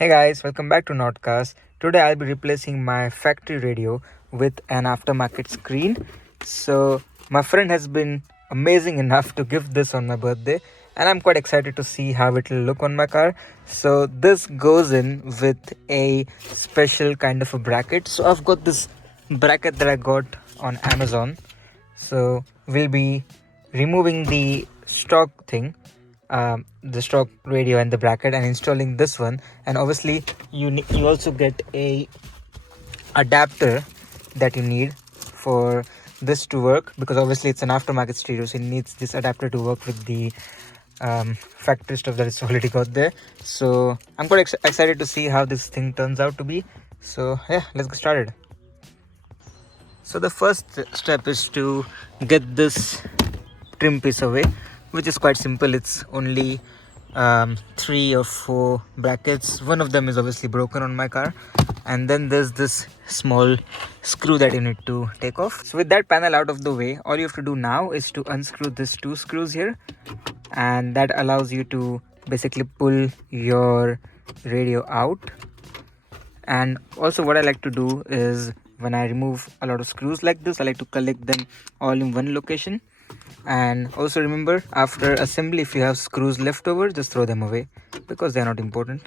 Hey guys, welcome back to Notcast. Today I'll be replacing my factory radio with an aftermarket screen. So my friend has been amazing enough to give this on my birthday, and I'm quite excited to see how it will look on my car. So this goes in with a special kind of a bracket. So I've got this bracket that I got on Amazon. So we'll be removing the stock thing, the stock radio and the bracket, and installing this one. And obviously you also get a adapter that you need for this to work, because obviously it's an aftermarket stereo, so it needs this adapter to work with the factory stuff that is already got there. So I'm quite excited to see how this thing turns out to be. So yeah, let's get started. So the first step is to get this trim piece away, which is quite simple. It's only 3 or 4 brackets. One of them is obviously broken on my car, and then there's this small screw that you need to take off. So with that panel out of the way, all you have to do now is to unscrew these 2 screws here, and that allows you to basically pull your radio out. And also what I like to do is, when I remove a lot of screws like this, I like to collect them all in one location. And also remember, after assembly, if you have screws left over, just throw them away because they're not important.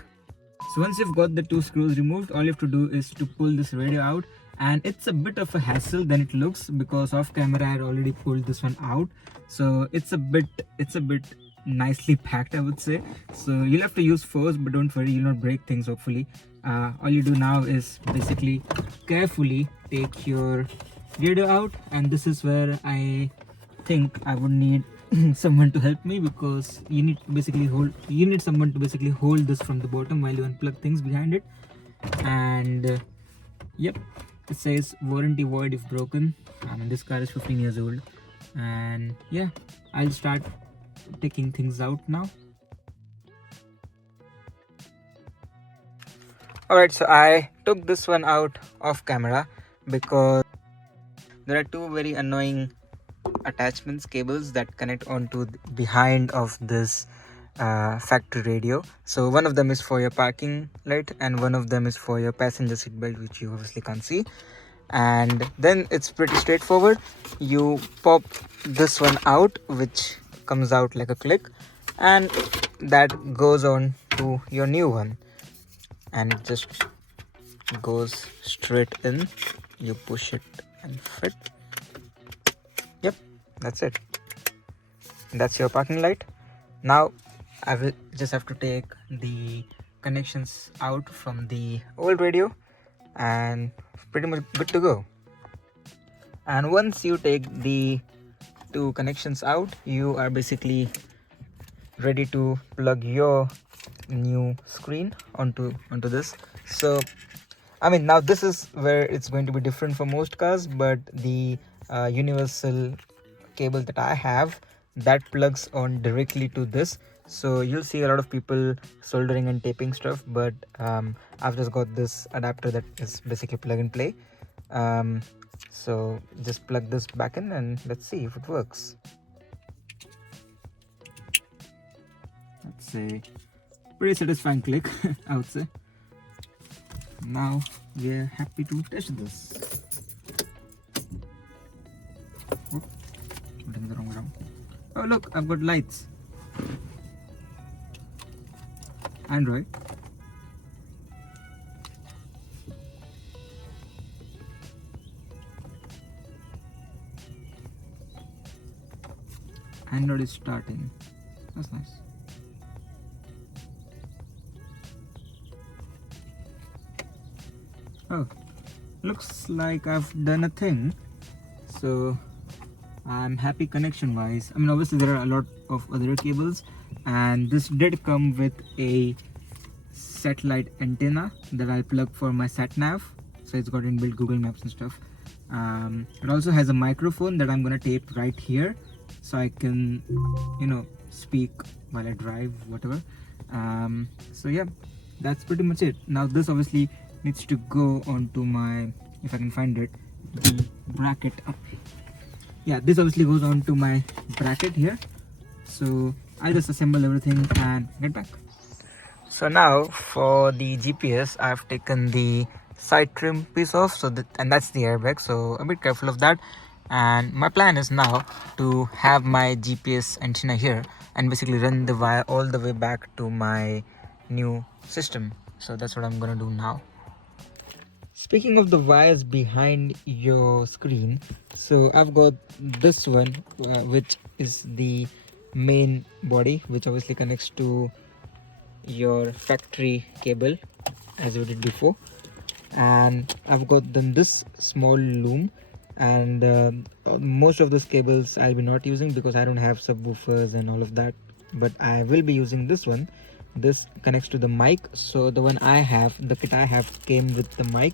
So once you've got the 2 screws removed, all you have to do is to pull this radio out, and it's a bit of a hassle than it looks, because off camera I had already pulled this one out. So it's a bit nicely packed, I would say. So you'll have to use force, but don't worry, you'll not break things, hopefully. All you do now is basically carefully take your radio out, and this is where I think I would need someone to help me, because you need someone to basically hold this from the bottom while you unplug things behind it. And yep, it says warranty void if broken. I mean, this car is 15 years old, and yeah, I'll start taking things out now. Alright, so I took this one out off camera because there are 2 very annoying attachments, cables that connect onto the behind of this factory radio. So one of them is for your parking light, and one of them is for your passenger seat belt, which you obviously can't see. And then it's pretty straightforward. You pop this one out, which comes out like a click, and that goes on to your new one, and it just goes straight in. You push it and fit. Yep, that's it. That's your parking light. Now I will just have to take the connections out from the old radio, and pretty much good to go. And once you take the 2 connections out, you are basically ready to plug your new screen onto this. So I mean, now this is where it's going to be different for most cars, but the universal cable that I have, that plugs on directly to this. So you'll see a lot of people soldering and taping stuff, but I've just got this adapter that is basically plug and play. So just plug this back in, and let's see if it works. Let's say pretty satisfying click, I would say. Now we're happy to test this. Whoop, putting the wrong round. Oh look, I've got lights. Android. Android is starting. That's nice. Oh, looks like I've done a thing. So I'm happy connection wise. I mean, obviously there are a lot of other cables, and this did come with a satellite antenna that I'll plug for my sat nav. So it's got inbuilt Google Maps and stuff. It also has a microphone that I'm gonna tape right here, so I can, speak while I drive, whatever. So yeah, that's pretty much it. Now this obviously needs to go onto my, if I can find it, the bracket up. Yeah, this obviously goes onto my bracket here. So I'll just assemble everything and get back. So now for the GPS, I've taken the side trim piece off, and that's the airbag, so a bit careful of that. And my plan is now to have my GPS antenna here and basically run the wire all the way back to my new system. So that's what I'm gonna do now. Speaking of the wires behind your screen, so I've got this one, which is the main body, which obviously connects to your factory cable as we did before. And I've got then this small loom, and most of those cables I'll be not using because I don't have subwoofers and all of that, but I will be using this one. This connects to the mic, so the one I have, the kit I have, came with the mic.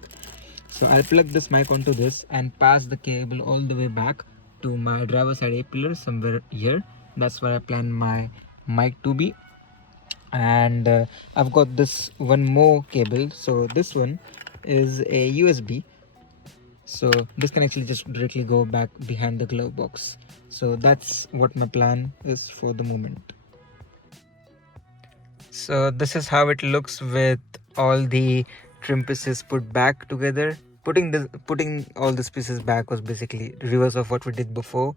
So I'll plug this mic onto this and pass the cable all the way back to my driver side A pillar somewhere here. That's where I plan my mic to be. And I've got this one more cable, so this one is a USB, so this can actually just directly go back behind the glove box. So that's what my plan is for the moment. So this is how it looks with all the trim pieces put back together. Putting all these pieces back was basically reverse of what we did before.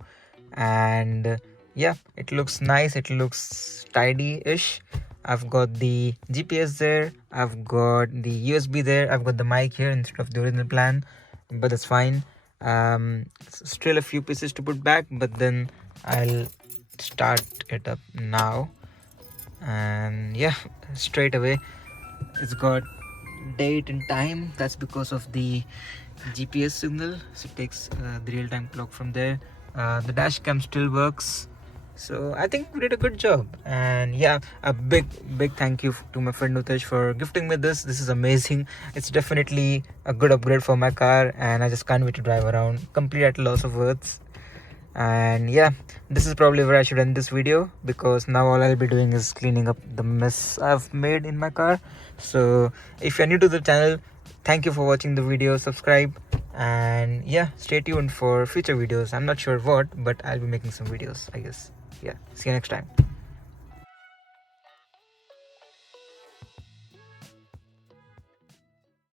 And yeah, it looks nice, it looks tidy-ish. I've got the GPS there, I've got the USB there, I've got the mic here instead of the original plan, but that's fine. Still a few pieces to put back, but then I'll start it up now. And yeah, straight away it's got date and time. That's because of the GPS signal, so it takes the real-time clock from there. The dash cam still works, so I think we did a good job. And yeah, a big thank you to my friend Nutesh for gifting me this. This is amazing. It's definitely a good upgrade for my car, and I just can't wait to drive around, complete at a loss of words. And yeah, this is probably where I should end this video, because now all I'll be doing is cleaning up the mess I've made in my car. So if you're new to the channel, thank you for watching the video, subscribe, and yeah, stay tuned for future videos. I'm not sure what, but I'll be making some videos, I guess. Yeah, see you next time.